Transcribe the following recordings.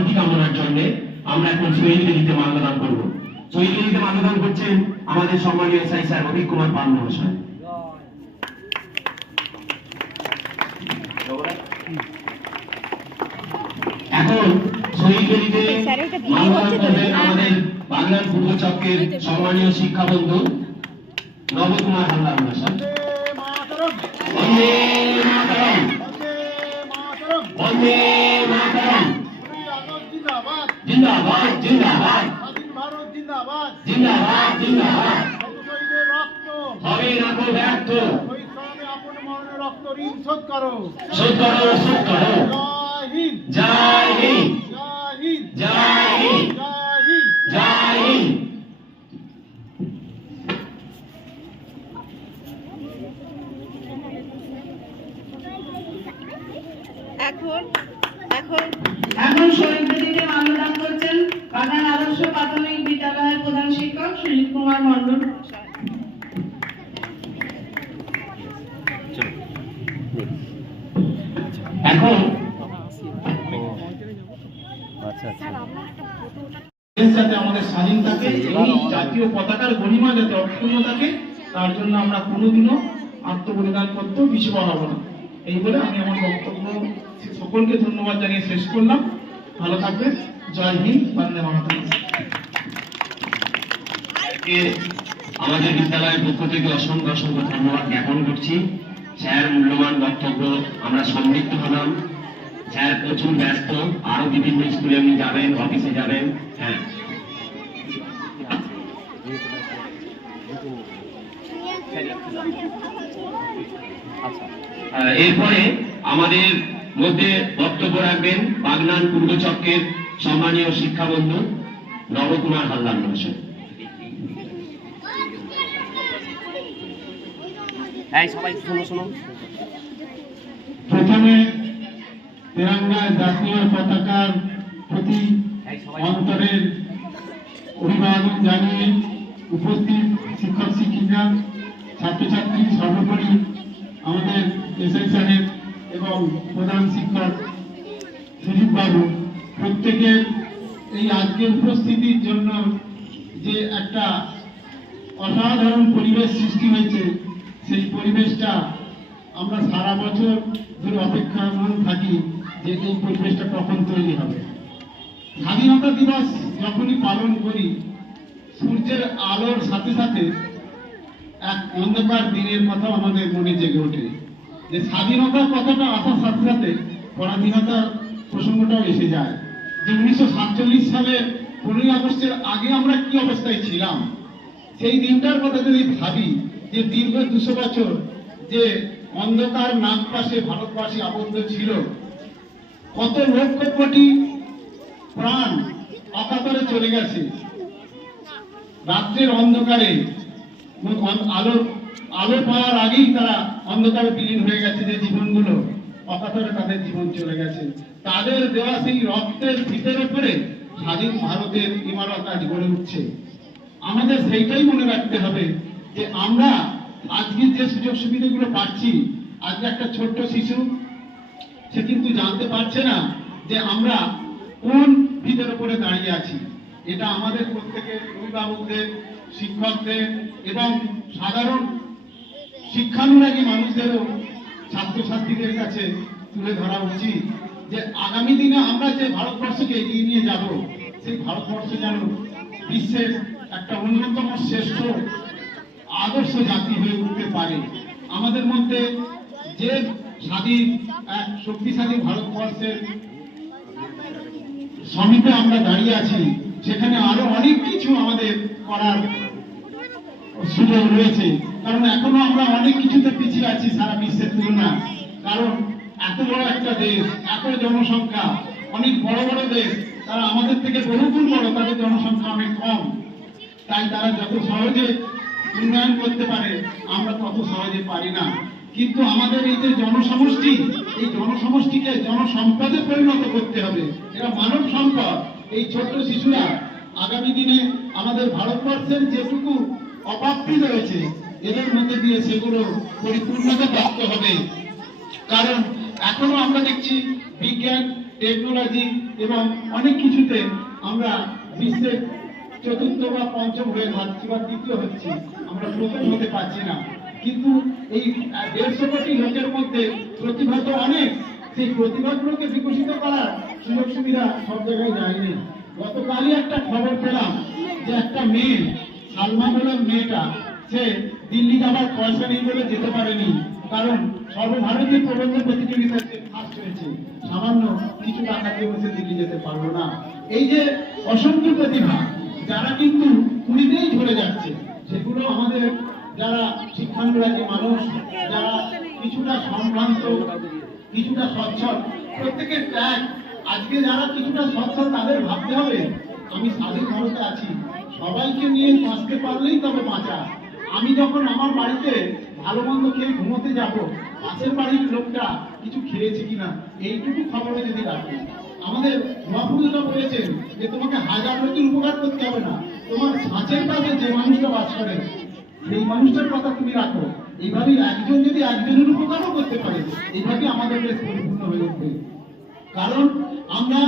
শান্তি কামনার জন্য আমরা এখন শহীদ বেদিতে মাল্যদান করব। শহীদ বেদিতে মাল্যদান করছেন আমাদের সম্মানীয় এসআই স্যার অভিক কুমার পাল মহাশয়। এখন শহীদ বেদিতে মাল্যদান করবেন আমাদের বাংলার পূর্ব চক্রের সম্মানীয় শিক্ষাবন্ধু নবকুমার হালদার মহাশয়। বন্দে মাতরম, বন্দে মাতরম, জিন্দাবাদ জিন্দাবাদ, জিন্দাবাদ জিন্দাবাদ, হবে না কো ব্যর্থ, শোধ করো শোধ করো। জয় হিন্দ, জয় হিন্দ, জয় হিন্দ। এখন শহীদ বেদিতে মাল্যদান করছেন বাগান আদর্শ প্রাথমিক বিদ্যালয়ের প্রধান শিক্ষক সুজিত কুমার মণ্ডল। এখন যাতে আমাদের স্বাধীন থাকে, এই জাতীয় পতাকার গরিমা যাতে অক্ষুণ্ণ থাকে, তার জন্য আমরা কোনোদিনও আত্মবলিদান করতেও পিছুপা হব না। এই বলে আমি আমার বক্তব্য সকলকে ধন্যবাদ জানিয়ে শেষ করলাম। ভালো থাকবেন। জয় হিন্দ, বন্দে মাতরম। আমাদের বিদ্যালয়ের পক্ষ থেকে অসংখ্য অসংখ্য ধন্যবাদ জ্ঞাপন করছি। স্যার মূল্যবান বক্তব্য আমরা সমৃদ্ধ হলাম। স্যার প্রচুর ব্যস্ত, আরো বিভিন্ন স্কুলে আপনি যাবেন, অফিসে যাবেন। হ্যাঁ, এরপরে আমাদের মধ্যে বক্তব্য রাখবেন বাগনান পূর্ব চক্রের সম্মানীয় শিক্ষাবন্ধু নবকুমার হালদার মহাশয়। সবাই শুনো। প্রথমে তেরঙ্গা জাতীয় পতাকার প্রতি অন্তরের অভিবাদন জানিয়ে উপস্থিত শিক্ষক শিক্ষিকা, ছাত্রছাত্রী, সর্বোপরি আমাদের এসআই সাহেব এবং প্রধান শিক্ষক সুজিত বাবু প্রত্যেকের এই আজকে উপস্থিতির জন্য যে একটা অসাধারণ পরিবেশ সৃষ্টি হয়েছে, সেই পরিবেশটা আমরা সারা বছর ধরে অপেক্ষামান থাকি যে এই পরিবেশটা কখন তৈরি হবে। স্বাধীনতা দিবস যখনই পালন করি, সূর্যের আলোর সাথে সাথে এক অন্ধকার দিনের কথা আমাদের মনে জেগে ওঠে, যে স্বাধীনতার কথাটা আসার সাথে সাথে পরাধীনতার প্রসঙ্গটাও এসে যায়। যে 1947 সালে 15ই আগস্টের আগে আমরা কি অবস্থায় ছিলাম, সেই দিনটার কথা যদি ভাবি, যে দীর্ঘ 200 বছর যে অন্ধকার নাগপাশে ভারতবাসী আবদ্ধ ছিল, কত লক্ষ কোটি প্রাণ অকাতরে চলে গেছে রাত্রের অন্ধকারে, আলো পাওয়ার আগেই তারা অন্ধকারে বিলীন হয়ে গেছে, যে জীবনগুলো অকাতরে তাদের জীবন চলে গেছে। তাদের দেওয়া সেই রক্তের ভিতের উপরে স্বাধীন ভারতের ইমারত আজ গড়ে উঠছে। আমাদের সেইটাই মনে রাখতে হবে যে আমরা আজকে যে সুযোগ সুবিধাগুলো পাচ্ছি, আজকে একটা ছোট্ট শিশু সে কিন্তু জানতে পারছে না যে আমরা কোন ভিতের উপরে দাঁড়িয়ে আছি। এটা আমাদের প্রত্যেকের অভিভাবকদের, শিক্ষকদের এবং সাধারণ শিক্ষানুরাগী মানুষদেরও ছাত্রছাত্রীদের কাছে তুলে ধরা উচিত যে আগামী দিনে আমরা যে ভারতবর্ষকে এগিয়ে নিয়ে যাব, সেই ভারতবর্ষ যেন বিশ্বের একটা অন্যতম শ্রেষ্ঠ আদর্শ জাতি হয়ে উঠতে পারে। আমাদের মধ্যে যে স্বাধীন এক শক্তিশালী ভারতবর্ষের সমিপে আমরা দাঁড়িয়ে আছি, সেখানে আরো অনেক কিছু আমাদের করার সুযোগ রয়েছে। কারণ এখনো আমরা অনেক কিছুতে পিছিয়ে আছি সারা বিশ্বের তুলনায়। কারণ এত বড় একটা দেশ, এত জনসংখ্যা, অনেক বড় বড় দেশ, তারা আমাদের থেকে বহুগুণ বড়, তাদের জনসংখ্যা অনেক কম। তাই তারা যত সহজে উন্নয়ন করতে পারে, আমরা তত সহজে পারি না। কিন্তু আমাদের এই যে জনসমষ্টি, এই জনসমষ্টিকে জনসম্পদে পরিণত করতে হবে। এরা মানব সম্পদ। এই ছোট্ট শিশুরা আগামী দিনে আমাদের ভারতবর্ষের যেটুকু অপ্রাপ্তি রয়েছে, এদের মধ্যে দিয়ে সেগুলো পরিপূর্ণতা প্রাপ্ত হবে। কারণ এখনো আমরা দেখছি বিজ্ঞান টেকনোলজি এবং অনেক কিছুতে আমরা বিশ্বের চতুর্থ বা পঞ্চম হয়ে থাকছি বা তৃতীয় হচ্ছি, আমরা প্রথম হতে পারছি না। কিন্তু এই 150 কোটি লোকের মধ্যে প্রতিভা তো অনেক, সেই প্রতিভাগুলোকে বিকশিত করার সুযোগ সুবিধা সব জায়গায় যায়নি। গতকালই একটা খবর পেলাম যে একটা মেয়ে, সালমা বলে মেয়েটা, সে দিল্লি যাবার পয়সা নেই বলে যেতে পারেনি, কারণ সর্বভারতীয় প্রবন্ধ প্রতিযোগিতায় সে ফার্স্ট হয়েছে, সামান্য কিছু টাকা দিয়ে বসে দিল্লি যেতে পারলো না। এই যে অসংখ্য প্রতিভা যারা কিন্তু কুড়িতেই ঝরে যাচ্ছে, সেগুলো আমাদের যারা শিক্ষানুরাগী মানুষ, যারা কিছুটা সম্ভ্রান্ত, কিছুটা সচ্ছল, প্রত্যেকের ত্যাগ, আজকে যারা কিছুটা সচ্ছল তাদের ভাবতে হবে আমি স্বাধীন ভারতে আছি, সবাইকে নিয়ে বাঁচতে পারলেই তবে বাঁচা। আমি যখন আমার বাড়িতে ভালো মন্দ খেয়ে ঘুমোতে যাব, পাশের বাড়ির লোকটা কিছু খেয়েছে কিনা এইটুকু খবরে যদি রাখি। আমাদের মহাপুরুষরা বলেছেন যে তোমাকে হাজার লোকের উপকার করতে হবে না, তোমার ছাঁচের কাছে যে মানুষটা বাস করে সেই মানুষটার কথা তুমি রাখো। এইভাবেই একজন যদি একজনের উপকারও করতে পারে, এইভাবে আমাদের দেশ পরিপূর্ণ হয়ে উঠবে। কারণ আমরা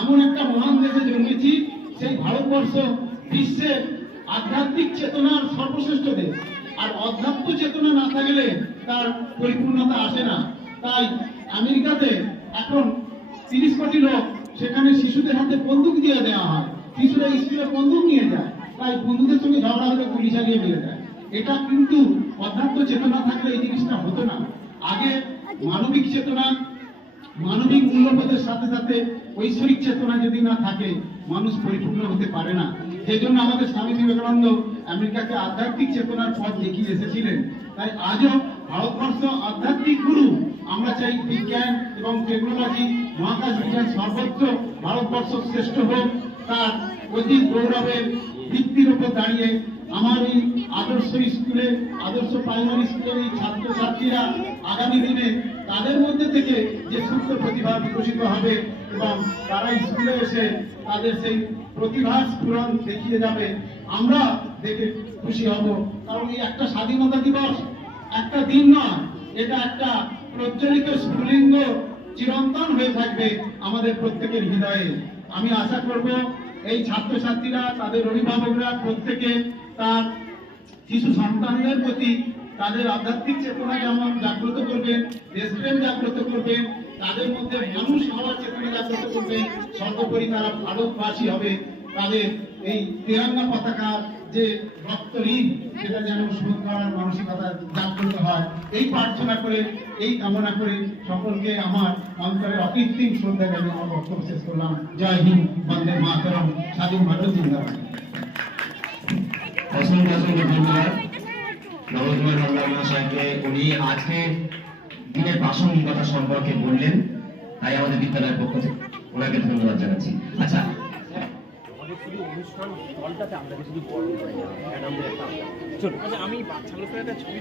এমন একটা মহান দেশে জন্মেছি, সেই ভারতবর্ষ বিশ্বের আধ্যাত্মিক চেতনার সর্বশ্রেষ্ঠ দেশ, আর অধ্যাত্ম চেতনা না থাকলে তার পরিপূর্ণতা আসে না। তাই আমেরিকাতে এখন 30 কোটি লোক, সেখানে শিশুদের হাতে বন্দুক দিয়ে দেওয়া হয়, শিশুরা স্কুলে বন্দুক নিয়ে যায়, তাই বন্ধুদের সঙ্গে ঝগড়া হলে গুলি চালিয়ে মেরে দেয়। এটা কিন্তু অধ্যাত্ম চেতনা থাকলে এই জিনিসটা হতো না। আগে মানবিক চেতনা, মানবিক মূল্যবোধের সাথে সাথে ঐশ্বরিক চেতনা যদি না থাকে, মানুষ পরিপূর্ণ হতে পারে না। সেই জন্য আমাদের স্বামী বিবেকানন্দ আমেরিকাকে আধ্যাত্মিক চেতনার পথ দেখিয়ে এসেছিলেন। তাই আজও ভারতবর্ষ আধ্যাত্মিক গুরু। আমরা চাই বিজ্ঞান এবং টেকনোলজি, মহাকাশ বিজ্ঞান সর্বত্র ভারতবর্ষ শ্রেষ্ঠ হোক। তার অতীত গৌরবের ভিত্তির উপর দাঁড়িয়ে আমার এই আদর্শ স্কুলে, আদর্শ প্রাইমারি স্কুলের এই ছাত্রছাত্রীরা আগামী দিনে তাদের মধ্যে থেকে যে সুপ্ত প্রতিভা বিকশিত হবে এবং তারা স্কুলে এসে তাদের সেই প্রতিভার স্ফুরণ দেখিয়ে যাবে, আমরা দেখে খুশি হব। কারণ এই একটা স্বাধীনতা দিবস একটা দিন নয়, এটা একটা প্রজ্বলিত স্ফুলিঙ্গ চিরন্তন হয়ে থাকবে আমাদের প্রত্যেকের হৃদয়ে। আমি আশা করব এই ছাত্রছাত্রীরা, তাদের অভিভাবকরা প্রত্যেকে তার শিশু সন্তানদের প্রতি তাদের আধ্যাত্মিক চেতনা যেমন জাগ্রত করবেন, দেশপ্রেম জাগ্রত করবেন, তাদের মধ্যে মানুষ হওয়ার চেতনা জাগ্রত করবেন, সর্বোপরি তারা ভারতবাসী হবে। তাদের এই তিরঙ্গা পতাকা যে রক্ত ঋণ, সেটা যেন শোধ করার মানসিকতা জাগ্রত হয়, এই প্রার্থনা করে, এই কামনা করে সকলকে আমার অন্তরের অকৃত্রিম শ্রদ্ধা জানিয়ে আমার বক্তব্য শেষ করলাম। জয় হিন্দ, বন্দে মাতরম, স্বাধীন ভারত জিন্দাবাদ। অসংখ্য অসংখ্য ধন্যবাদ নবকুমার হালদার মহাশয়কে। উনি আজকে দিনের প্রাসঙ্গিকতা সম্পর্কে বললেন, তাই আমাদের বিদ্যালয়ের পক্ষ থেকে ওনাকে ধন্যবাদ জানাচ্ছি। আচ্ছা,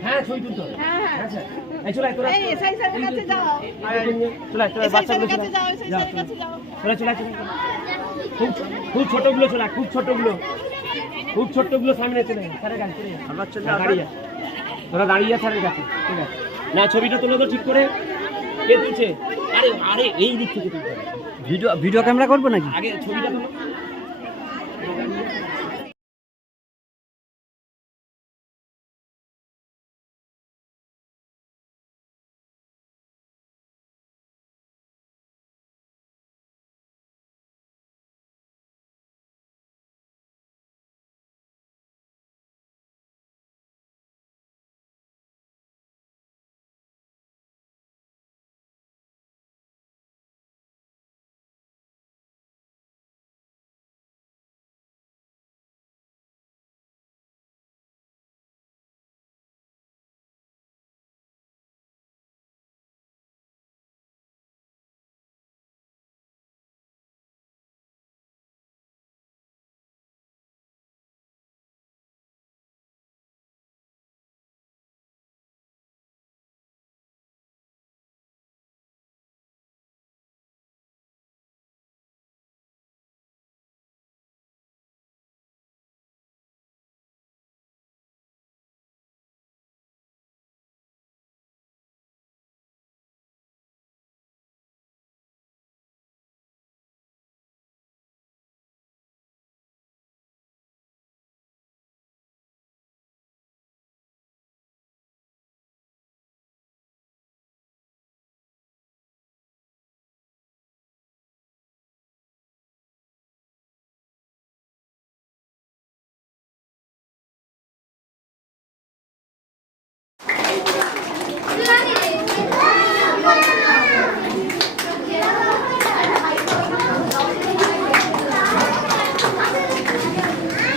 হ্যাঁ ছবি তুলতে হবে। আচ্ছা এই চলে তোরা এই এসআই স্যারের কাছে যাও, চলে তোরা এসআই বাচ্চাগুলো স্যারের চলে কাছে যাও, এসআই স্যারের কাছে যাও। চলে চলে চলে খুব খুব ছোটগুলো চলে, খুব ছোটগুলো, খুব ছোটগুলো সামনে চলে স্যারের কাছে চলে আমরা চলে দাঁড়িয়ে তোরা দাঁড়িয়ে স্যারের কাছে। ঠিক আছে না, ছবিটা তোলো তো ঠিক করে। কে তুলছে? আরে আরে এই দিক থেকে তুলতে হবে। ভিডিও ক্যামেরা করবো নাকি? আগে ছবিটা তোলো।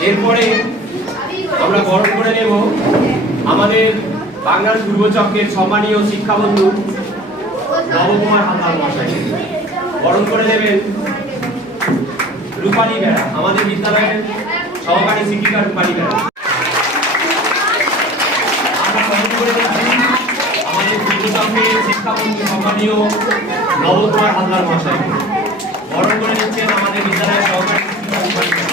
এরপরে আমরা বরণ করে নেব আমাদের বাংলার পূর্বচক্রের সম্মানীয় শিক্ষাবন্ধু নবকুমার হালদার মহাশয়। বরণ করে নেবেন রূপালী বেড়া, আমাদের বিদ্যালয়ের সহকারী শিক্ষিকা রূপালী বেড়া। আমরা বরণ করে নিচ্ছি আমাদের পূর্বচক্রের শিক্ষাবন্ধু সম্মানীয় নবকুমার হালদার মহাশয়। বরণ করে নিচ্ছেন আমাদের বিদ্যালয়ের সহকারী শিক্ষিকা রূপালী বেড়া।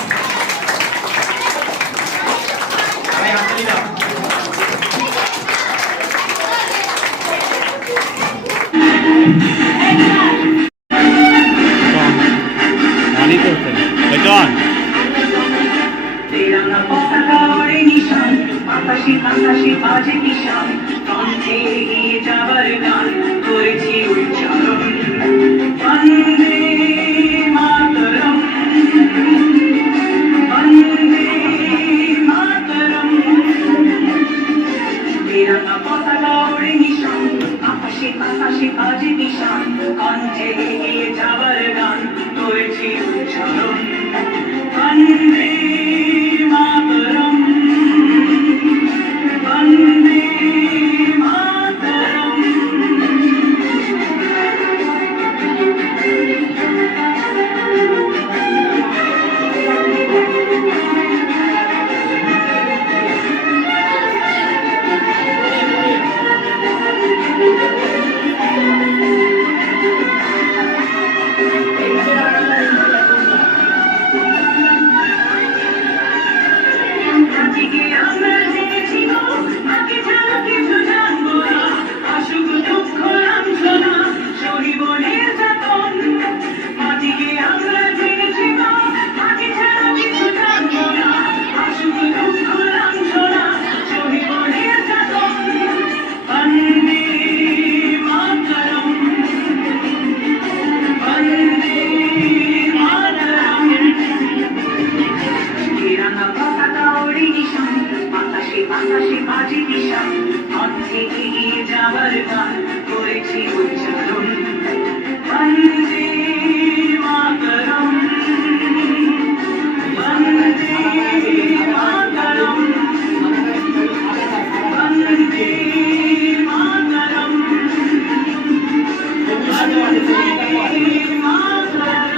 তেরঙ্গা পতাকা ওড়ে নিশান, আকাশে আকাশে বাজে কিষান, কণ্ঠে এগিয়ে যাবার গান করেছি উচ্চারণ। বন্দে মাতরম, বন্দে মাতরম। তেরঙ্গা পতাকা ওড়ে নিশান, আকাশে আকাশে বাজে কিষান, কণ্ঠে এগিয়ে যাবার গান করেছি উচ্চারণ। বন্দে মাতরম, বন্দে মাতরম। আজকে আমরা জেনেছি গো, আগে ছাড়া কিছু জানবো না, অসুখ দুঃখ লাঞ্ছনা সহিব নির্যাতন। আজকে আমরা জেনেছি গো, আগে ছাড়া কিছু জানবো না, অসুখ দুঃখ লাঞ্ছনা সহিব নির্যাতন। বন্দে মাতরম, বন্দে মাতরম। তেরঙ্গা পতাকা ওড়ে নিশান, আকাশে আকাশে বাজে কিষান, কণ্ঠে এগিয়ে যাবার গান করেছি উচ্চারণ। বন্দে মাতরম, বন্দে মাতরম, বন্দে মাতরম, বন্দে মাতরম।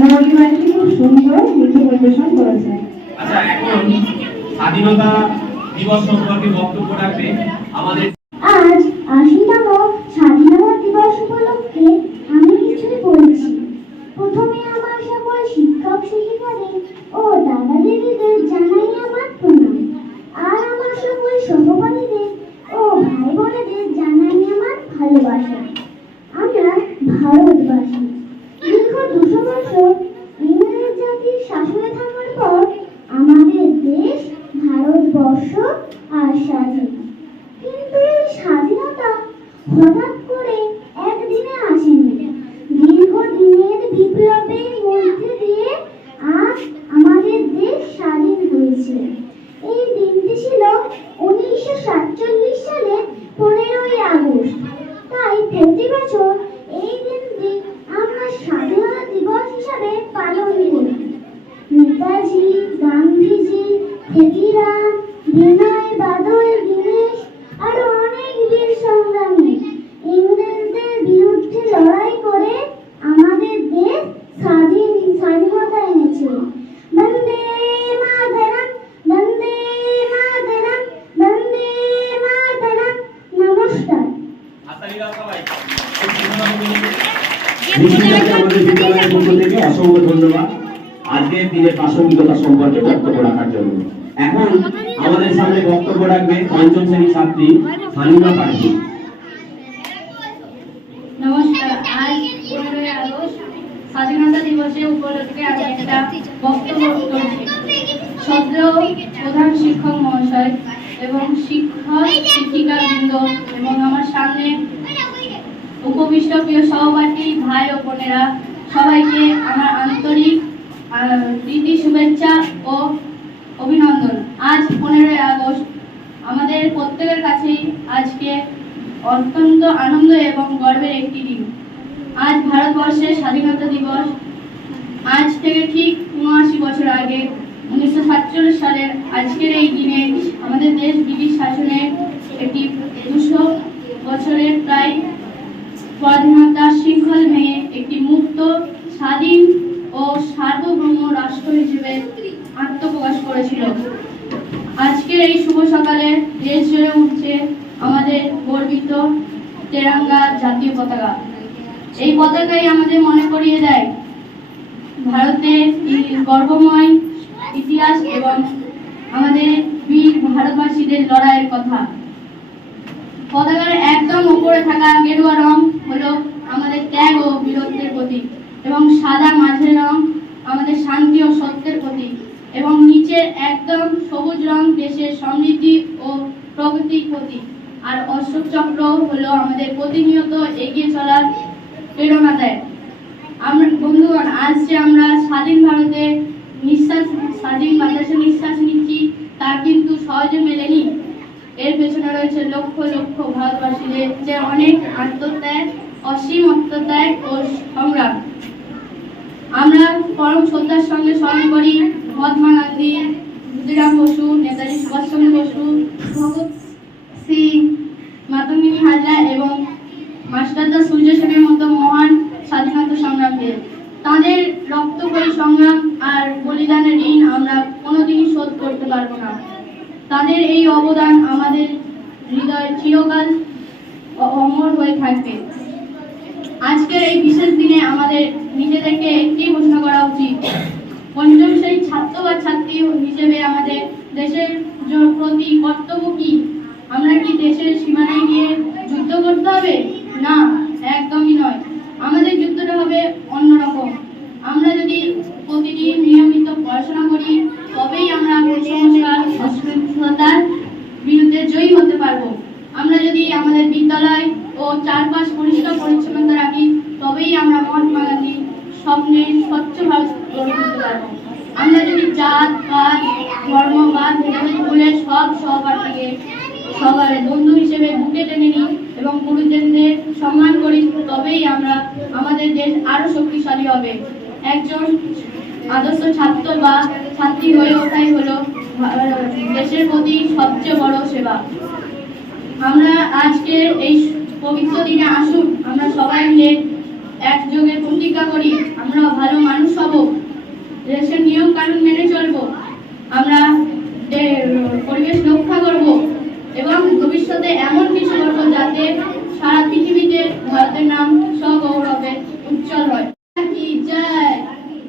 মহিমাটি খুব সুন্দর নৃত্য পরিবেশন করেছেন। আচ্ছা, এখন স্বাধীনতা দিবস সম্পর্কে বক্তব্য রাখবে আমাদের আজ ৮০তম স্বাধীনতা দিবস উপলক্ষে আমি কিছুই বলছি। প্রথমে আমার সকল শিক্ষক শিক্ষিকাদের ও দাদা দিদিদের জানাই আমার প্রণাম, আর আমার সকল সহপাঠীদের ও ভাই বোনেদের জানাই আমার ভালোবাসা। আমরা ভারতবাসী। দীর্ঘ ২০০ বছর ইংরেজ জাতির শাসনে থাকার পর আমাদের দেশ ভারতবর্ষ আর স্বাধীন। কিন্তু এই স্বাধীনতা হঠাৎ করে একদিনে আসেনি। দীর্ঘদিনের বিপ্লবের মধ্যে দিয়ে আজ আমাদের দেশ স্বাধীন হয়েছে। এই দিনটি ছিল ১৯৪৭ সালে ১৫ই আগস্ট। তাই প্রতি বছর এই দিনটি আমরা স্বাধীনতা দিবস হিসাবে পালন করি। নেতাজি, গান্ধীজি, ক্ষুদিরাম, বিনয় বাদল, দীনেশ আরো অনেক বীর সংগ্রামী ইংরেজদের বিরুদ্ধে লড়াই করে আমাদের দেশ স্বাধীনতা এনেছে। বন্দে মাতরম, বন্দে মাতরম, বন্দে মাতরম। নমস্কার। আমাদের বিদ্যালয়ের পক্ষ থেকে অসংখ্য ধন্যবাদ আজকের দিনের প্রাসঙ্গিকতা সম্পর্কে বক্তব্য রাখার জন্য। এখন আমাদের সামনে বক্তব্য রাখবে পঞ্চম শ্রেণীর ছাত্রী সানিমা পাখি। নমস্কার। আজ 15ই আগস্ট স্বাধীনতা দিবসে উপলক্ষে আমি একটা বক্তব্য করছি। শ্রদ্ধেয় প্রধান শিক্ষক মহাশয় এবং শিক্ষক শিক্ষিকা বৃন্দ এবং আমার সামনে উপবিষ্ট প্রিয় সহপাঠী ভাই ও বোনেরা, সবাইকে আমার আন্তরিক প্রীতি শুভেচ্ছা ও অভিনন্দন। আজ 15ই আগস্ট আমাদের প্রত্যেকের কাছেই আজকে অত্যন্ত আনন্দ এবং গর্বের একটি দিন। আজ ভারতবর্ষের স্বাধীনতা দিবস। আজ থেকে ঠিক ৭৯ বছর আগে 1947 সালের আজকের এই দিনে আমাদের দেশ ব্রিটিশ শাসনের একটি 200 বছরের প্রায় স্বাধীনতার শৃঙ্খল ভেঙে একটি মুক্ত, স্বাধীন ও সার্বভৌম রাষ্ট্র হিসেবে আত্মপ্রকাশ করেছিল। আজকের এই শুভ সকালে দেশ জুড়ে উঠছে আমাদের গর্বিত তেরঙ্গা জাতীয় পতাকা। এই পতাকাই আমাদের মনে করিয়ে দেয় ভারতের গর্বময় ইতিহাস এবং আমাদের বীর ভারতবাসীদের লড়াইয়ের কথা। পতাকার একদম উপরে থাকা গেরুয়া রং হলো আমাদের ত্যাগ ও বীরত্বের প্রতীক এবং সাদা মাঝের রং আমাদের শান্তি ও সত্যের প্রতীক এবং নিচের একদম সবুজ রং দেশের সমৃদ্ধি ও প্রগতির প্রতীক। আর অশোক চক্র হলো আমাদের প্রতিনিয়ত এগিয়ে চলার প্রেরণা দেয়। আমরা বন্ধুগণ, আজ যে আমরা স্বাধীন ভারতে স্বাধীন বাতাসে নিঃশ্বাস নিচ্ছি তা কিন্তু সহজে মেলেনি। এর পেছনে রয়েছে লক্ষ লক্ষ ভারতবাসীদের যে অনেক আত্মত্যাগ, অসীম আত্মত্যাগ ও সংগ্রাম। আমরা পরম শ্রদ্ধার সঙ্গে স্মরণ করি মহাত্মা গান্ধী, ক্ষুদিরাম বসু, নেতাজি সুভাষচন্দ্র বসু, ভগৎ সিং, মাতঙ্গিনী হাজরা এবং মাস্টারদা সূর্য সেনের মতো মহান স্বাধীনতা সংগ্রামীদের। তাদের রক্তক্ষয়ী সংগ্রাম আর বলিদানের ঋণ আমরা কোনোদিনই শোধ করতে পারবো না। তাদের এই অবদান আমাদের হৃদয়ে চিরকাল অমর হয়ে থাকবে। আজকের এই বিশেষ দিনে আমাদের নিজেদেরকে একটি প্রশ্ন করা উচিত, পঞ্চম শ্রেণীর ছাত্র বা ছাত্রী হিসেবে আমাদের দেশের প্রতি কর্তব্য কি? আমরা কি দেশের সীমানায় গিয়ে যুদ্ধ করতে হবে? না, একদমই নয়। আমাদের যুদ্ধটা হবে অন্যরকম। আমরা যদি প্রতিদিন নিয়মিত পড়াশোনা করি তবেই আমরা কুসংস্কার, অসহিষ্ণুতার বিরুদ্ধে জয়ী হতে পারবো। আমরা যদি আমাদের বিদ্যালয় ও চারপাশ পরিষ্কার পরিচ্ছন্নতা রাখি তবেই আমরা মহাত্মা গান্ধীর স্বপ্নের স্বচ্ছ ভারত গড়ে তুলতে পারবো। আমরা যদি জাত পাত ধর্ম বা ভেদাভেদ ভুলে সব সহপাঠীকে সবার বন্ধু হিসেবে বুকে টেনে নিই এবং গুরুজনদের সম্মান করি তবেই আমরা আমাদের দেশ আরো শক্তিশালী হবে। একজন আদর্শ ছাত্র বা ছাত্রী হয়ে ওঠাই হলো দেশের প্রতি সবচেয়ে বড় সেবা। আমরা আজকে এই পবিত্র দিনে আসুন আমরা সবাই মিলে একযোগে প্রতিজ্ঞা করি আমরা ভালো মানুষ হব, দেশের নিয়ম কানুন মেনে চলবো, আমরা পরিবেশ রক্ষা করব এবং ভবিষ্যতে এমন কিছু করবো যাতে সারা পৃথিবীতে ভারতের নাম সগৌরবে উজ্জ্বল হয়। জয়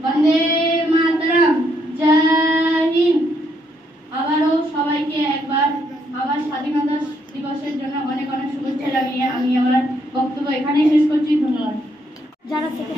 বন্দে মাতরম, জয় হিন্দ। আবারও সবাইকে একবার আমার স্বাধীনতা দিবসের জন্য অনেক অনেক শুভেচ্ছা জানিয়ে আমি আমার বক্তব্য এখানেই শেষ করছি। ধন্যবাদ। যারা থেকে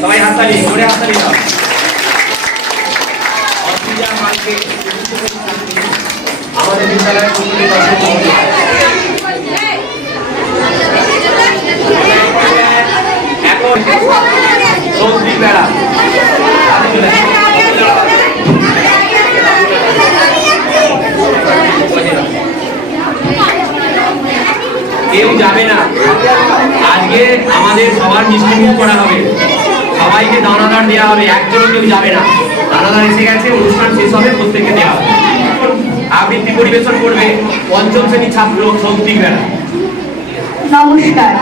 সবাই হাততালি করে হাততালি দাও। অর্পিতা মালকে আমাদের বিদ্যালয়ের প্রতিটি এখন চৌধুরী বেড়া কেউ যাবে না। আজকে আমাদের সবার মিষ্টি মুখ করা হবে, সবাইকে দানাদার দেওয়া হবে, একজনও কেউ যাবে না। দানাদার এসে গেছে, অনুষ্ঠান শেষ হবে, প্রত্যেককে দেওয়া হবে। আবৃত্তি পরিবেশন করবে পঞ্চম শ্রেণীর ছাত্র সৌত্রিক বেড়া। নমস্কার।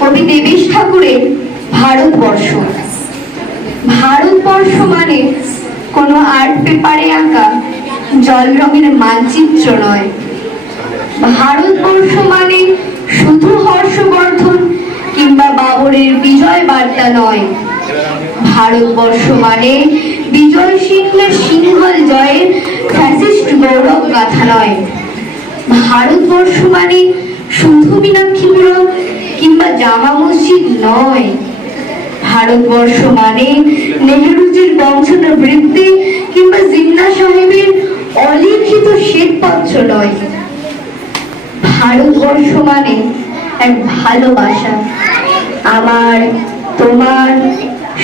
কবি দেবেশ ঠাকুরের ভারতবর্ষ। ভারতবর্ষ মানে কোনো আর্ট পেপারে আঁকা জল রঙের মানচিত্র নয়। ভারতবর্ষ মানে শুধু হর্ষবর্ধন কিংবা বাবরের বিজয় বার্তা নয়। ভারতবর্ষ মানে বিজয় সিংহের সিংহল জয়ের ফ্যাসিস্ট গৌরব গাথা নয়। ভারতবর্ষ মানে শুধু মীনাক্ষীপুরম কিংবা জামা মসজিদ নয়। ভারতবর্ষ মানে নেহেরুজির বংশবৃদ্ধি কিংবা জিন্না সাহেবের অলিখিত শ্বেতপত্র নয়। ভারতবর্ষ মানে এক ভালোবাসা, আমার তোমার,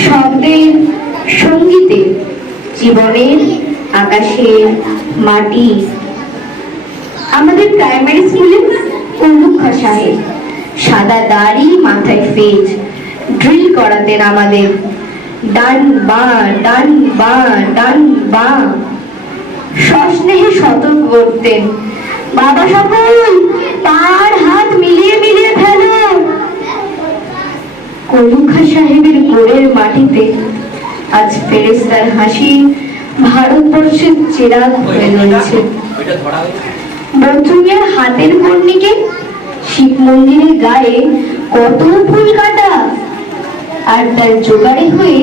শব্দের, সঙ্গীতের, জীবনের, আকাশের, মাটি। আমাদের প্রাইমারি স্কুলে অনুক্ষা সাহেব সাদা দাড়ি, মাথায় ফেজ, ড্রিল করাতেন আমাদের। ডান বা ডান বা ডান বা সস্নেহে সতর্ক করতেন, বাবা সকল তার হাত মিলিয়ে মিলিয়ে ফেলো। অনুক্ষা সাহেবের গোড়ের মাটিতে আজ ফেরেশতার হাসি ভারতবর্ষের চেরাগ হয়ে রয়েছে। বৌদ্ধের হাতের কর্ণিকে শিব মন্দিরের গায়ে কত ফুল কাটা, আর তার জোগাড়ে হয়ে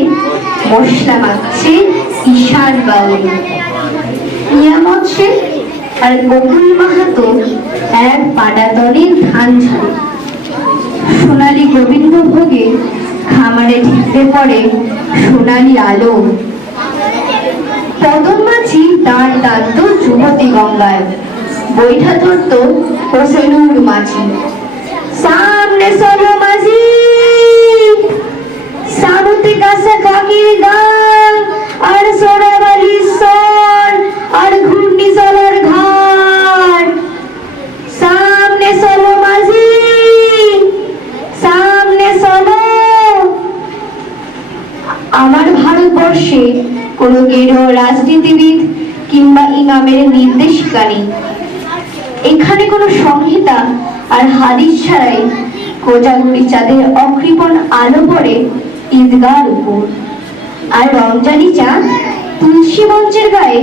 মশলা মাখছে ঈশান বাউল। নিয়ামত শেখ আর বকুল মাহাতো এক পাটাতনের ধান ঝাড়ে। সোনালী গোবিন্দ ভোগে খামারে ঠিকতে পড়ে সোনালী আলো। পদম মাঝি দাঁড় টানত যুবতী গঙ্গায়, বৈঠা ধরত হোসেনুর মাঝি। সামনে চলো মাঝি, সামুতে কাঁচা কাকির গান, আর সোনাবালির স্বর, আর ঘূর্ণি চলার ঘাট। সামনে চলো মাঝি, সামনে চলো। আমার ভারতবর্ষে কোনো গেরো রাজনীতিবিদ কিংবা ইমামের নির্দেশিকা নেই। এখানে কোনো সংহিতা আর হাদিস ছাড়াই কোজাগরি চাঁদের অকৃপণ আলো পড়ে ঈদগার উপর, আর রমজানি চাঁদ তুলসী মঞ্চের গায়ে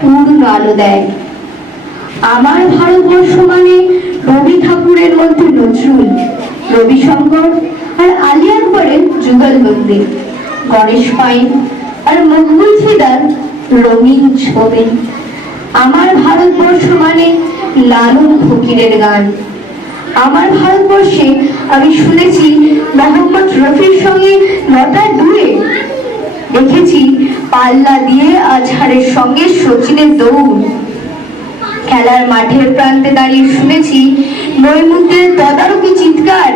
পূর্ণ আলো দেয়। আমার ভারতবর্ষ মানে রবি ঠাকুরের মধ্যে নজরুল, রবিশঙ্কর আর আলী আকবরের যুগলবন্দি, গণেশ পাইন আর মকবুল ফিদার রঙিন ছবি। আমার ভারতবর্ষ মানে লালন ফকিরের গান। আমার ভারতবর্ষে আমি শুনেছি মোহাম্মদ রফির সঙ্গে লতা ডুয়ে, দেখেছি পাল্লা দিয়ে আজহারের সঙ্গে সচিনের দৌড়। খেলার মাঠের প্রান্তে দাঁড়িয়ে শুনেছি নৈমুদ্দের তদারকি চিৎকার,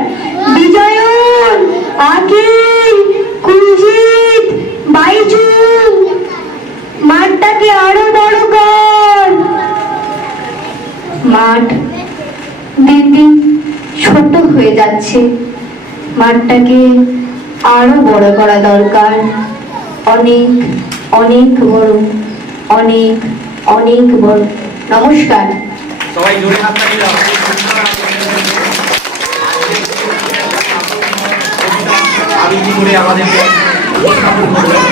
বিজয়ন, আকিল, কুলজিৎ, বাইজুন, মাঠটাকে আরো বড় কর। মাঠ দিন দিন ছোট হয়ে যাচ্ছে, মাঠটাকে আরো বড় করা দরকার, অনেক অনেক বড়, অনেক অনেক বড়। নমস্কার। সবাই জোরে হাততালি দাও। আবৃত্তি করে আমাদেরকে উপস্থাপন করবেন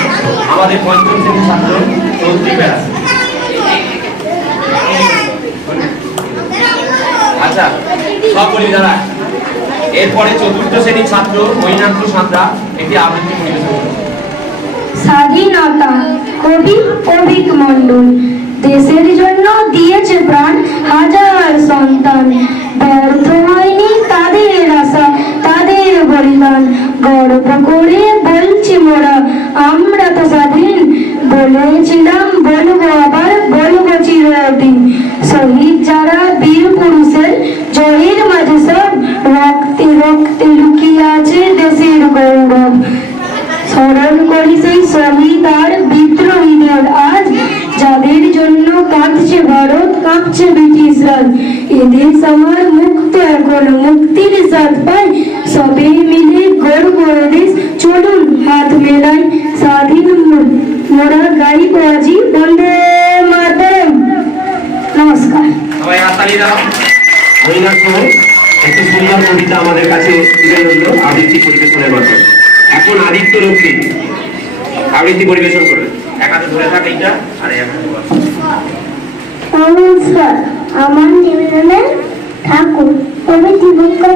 আমাদের পঞ্চম শ্রেণীর ছাত্র চৌধুরী বেড়া। আচ্ছা সব বলি দাদা, এরপরে চতুর্থ শ্রেণীর ছাত্র মৈনাক্য সাঁতরা একটি আবৃত্তি পরিবেশন করবে। স্বাধীনতা, কবি অভিক মণ্ডল। দেশের জন্য দিয়েছে প্রাণ হাজার সন্তান, যারা বীর পুরুষের জয়ের মাঝে সব রক্তে রক্তে লুকিয়ে আছে দেশের গৌরব। স্মরণ করি সেই শহীদ আর বিদ্রোহীদের আজ, যাদের জন্য কাঁদছে ভারত, কাঁপছে ব্রিটিশ রাজ। এদেশ আমার মুক্ত এখন, মুক্তির স্বাদ পায়, সবে মিলে গর্ব দেশ, চলুন হাত মেলাই, স্বাধীন মোরা গাইব আজি বন্দে মাতরম। নমস্কার। সবাই হাততালি দাও। মৈনাক্য একটি সুন্দর কবিতা আমাদের কাছে তুলে ধরলো আবৃত্তি পরিবেশনের মাধ্যমে। এখন আদিত্য লক্ষ্মী আবৃত্তি পরিবেশন করবে। এক হাতে ধরে থাক এইটা, আর এক হাতে বল। নমস্কার। আমার নিবেদনে ঠাকুর কবি জীবনকার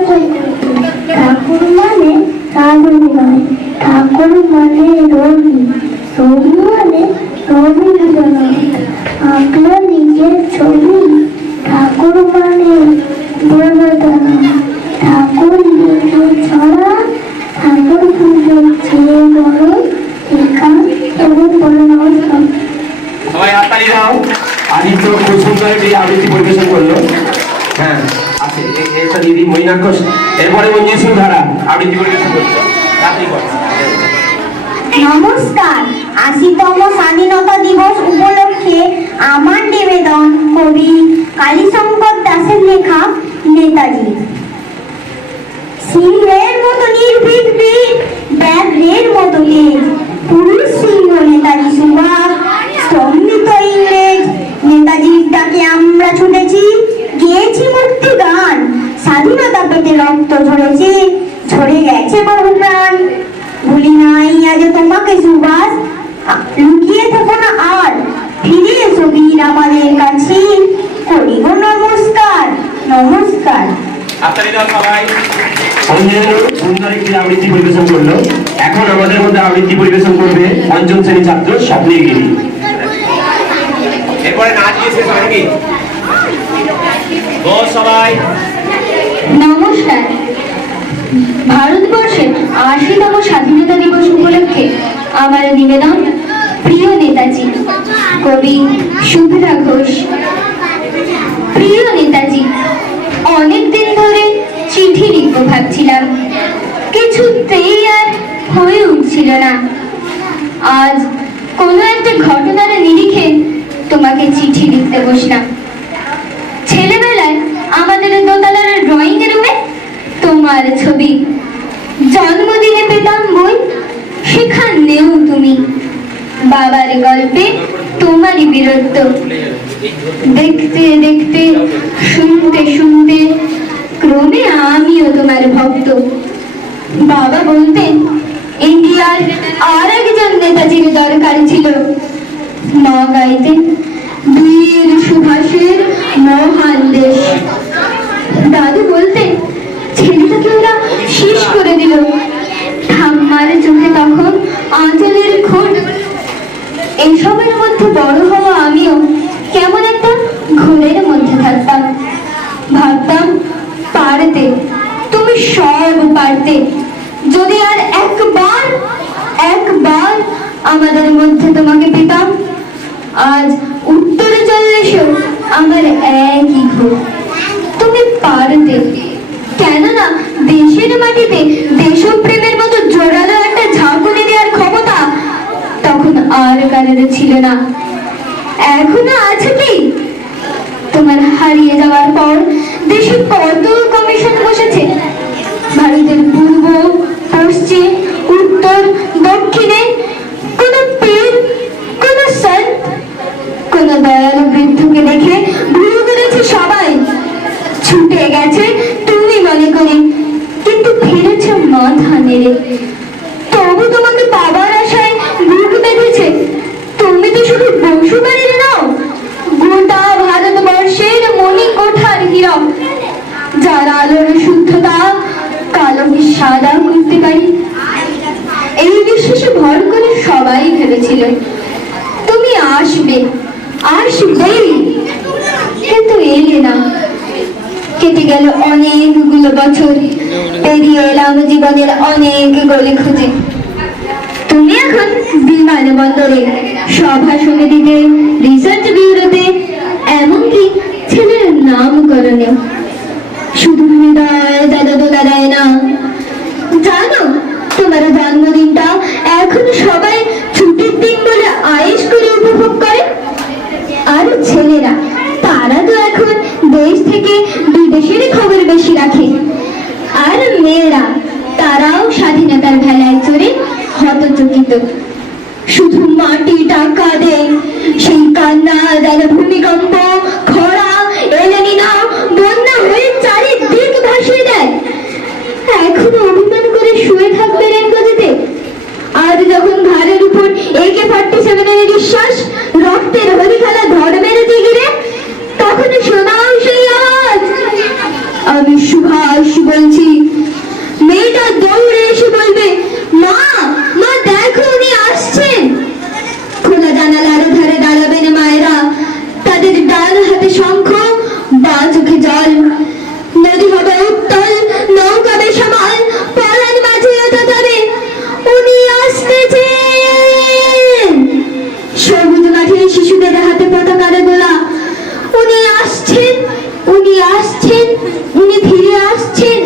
ঠাকুর মানে সাধু নয়, ঠাকুর মানে রবি, রবি মানে রবীন্দ্র আঁকলো নিজের ছবি। ঠাকুর মানে দেবতা নয়, ঠাকুর লিখে ছড়া, ঠাকুর পুজো চেয়ে বড় এখান এবং বড়। নমস্কার। সবাই হাততালি দাও। আদিত্য খুব সুন্দর একটি আবৃত্তি পরিবেশন করলো। হ্যাঁ আছে এটা দিদি মৈনাক্য। এরপরে মঞ্জুর ধারা আবৃত্তি পরিবেশন করছে। রাত্রি কর। নমস্কার। ৮০তম স্বাধীনতা দিবস উপলক্ষে আমার নিবেদন কবি কালীশঙ্কর দাসের লেখা নেতাজি। সিংহের মতো নির্ভীক বীর, ব্যাঘ্রের মতো তেজ, পুরুষ সিংহ নেতাজি সুভাষ, স্তম্ভিত ইংরেজ। নেতাজির ডাকে আমরা ছুটেছি, গেয়েছি মুক্তি গান, স্বাধীনতা পেতে রক্ত ঝরেছে, ঝরে গেছে বহু প্রাণ। ভুলি নাই আজ তোমাকে সুভাষ, লুকিয়ে থেকো না আর, ফিরে এসো বীর আমাদের কাছে, করিব নমস্কার। নমস্কার। হাততালি দাও সবাই। সুন্দর একটি আবৃত্তি পরিবেশন করলো। এখন আমাদের মধ্যে আবৃত্তি পরিবেশন করবে পঞ্চম শ্রেণী ছাত্র স্বপ্নের গিরি। এরপরে নাচ দিয়ে শেষ হবে কি? বল সবাই। নমস্কার। ভারতবর্ষের ৮০তম স্বাধীনতা দিবস উপলক্ষে আমার নিবেদন প্রিয় নেতাজি, কবি শুভ্রা ঘোষ। প্রিয় নেতাজি, অনেকদিন ধরে চিঠি লিখব ভাবছিলাম, কিছুতেই আর হয়ে উঠছিল না। আজ কোনো একটা ঘটনার নিরিখে তোমাকে চিঠি লিখতে বসলাম। ছেলেবেলায় আমাদের দোতলার ড্রয়িং রুমে তোমার ছবি, জন্মদিনে পেতাম বই, সেখানেও তুমি। বাবার গল্পে তোমারই বীরত্ব, দেখতে দেখতে শুনতে শুনতে ক্রমে আমিও তোমার ভক্ত। বাবা বলতেন ইন্ডিয়ার আর একজন নেতাজির দরকার ছিল। মা গাইতেন বীর সুভাষের মহান দেশ। দাদু বলতেন ছেলেটাকে ওরা শেষ করে দিল। ঠাম্মার চোখে তখন আঁচলের খোঁট। এসবের মধ্যে বড় হওয়া আমিও কেমন একটা ঘোরের মধ্যে থাকতাম। ভাবতাম পারতে, তুমি সব পারতে, যদি আর একবার আমাদের মধ্যে তোমাকে পেতাম। আজ উত্তরে চলে এসো আমার একই ঘোর, তুমি পারতে। কেননা দেশের মাটিতে দেশপ্রেমের মতো জোরালো একটা ঝাঁকুনি দেওয়ার ক্ষমতা তখন আর কারোর ছিল না। এখনো আছে কি? তোমার হারিয়ে যাওয়ার পর দেশে কত কমিশন বসেছে, ভারতের পূর্ব, পশ্চিম, উত্তর, দক্ষিণে। কোন পীর, কোন সন্ত, কোন দয়ালু বৃদ্ধকে দেখে ভুল করেছে সবাই, ছুটে গেছে তুমি মনে করে, কিন্তু ফিরেছ মাথা নেড়ে। তবু তোমাকে পাবার আশায় বুক বেঁধেছে। তুমি তো শুধু বংশবাড়ির নাও, গোটা ভারতবর্ষের মণিকোঠার হীরক, যার আলোর শুদ্ধতা কালোকে সাদা করতে পারি। এই বিশ্বাসে ভর করে সবাই ভেবেছিল তুমি আসবে, আসবেই, কিন্তু এলে না। কেটে গেল অনেকগুলো বছর, পেরিয়ে এলাম জীবনের অনেক গলি খুঁজে। তুমি এখন বিমানবন্দরে, সভা সমিতিতে, রিসার্চ ব্যুরোতে, এমনকি ছেলের নাম স্মরণীয়। শুধু হৃদয় দাদা দোলা দেয় না, জানো তোমার জন্মদিনটা এখন সবাই ছুটির দিন বলে আয়েশ করে উপভোগ করে। আর ছেলেরা, তারা তো এখন দেশ থেকে বিদেশের খবর বেশি রাখে। আর মেয়েরা, তারাও স্বাধীনতার ভেলায় চড়ে হতচকিত। শুধু মাটিটা কাঁদে, সেই কান্না যেন ভূমিকম্প, খরা, এলেনিনা, বন্যা হয়ে চারিদিক ভাসিয়ে দেয়। এখনো অভিমান করে শুয়ে থাকবে রেলগতিতে? আর যখন ঘাড়ের উপর AK-47 এর নিঃশ্বাস, রক্তের হোলি খেলা ধর্মের জিগিরে, তখন শোনাও সেই আওয়াজ। আমি সুভাষ বলছি। মেয়েটা দৌড়ে এসে বলবে, মা, মা দেখো উনি আসছেন। খোলা জানালার ধারে দাঁড়াবেন মায়েরা, তাদের ডান হাতে শঙ্খ, বা চোখে জল। নদী হবে উত্তল, নৌকা বেসামাল, পরাণ মাঝে ওঠা তবে উনি আসতেছেন। সবুজ মাঠে শিশুদের হাতে পতাকার দোলা। উনি আসছেন, উনি আসছেন, উনি ফিরে আসছেন।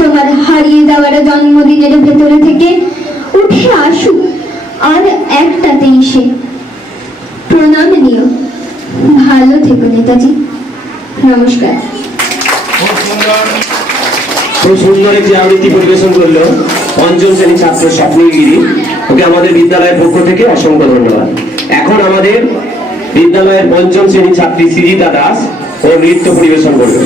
তোমার হারিয়ে যাওয়ার জন্মদিনের ভেতরে থেকে উঠে আসুক আর একটা 23-এ। প্রণাম নিও। ভালো থেকো নেতাজি। নমস্কার। খুব সুন্দর একটি আবৃত্তি পরিবেশন করলো পঞ্চম শ্রেণীর ছাত্র স্বপ্নীল গিরি। ওকে আমাদের বিদ্যালয়ের পক্ষ থেকে অসংখ্য ধন্যবাদ। এখন আমাদের বিদ্যালয়ের পঞ্চম শ্রেণীর ছাত্রী সৃজিতা দাস ও নৃত্য পরিবেশন করবে।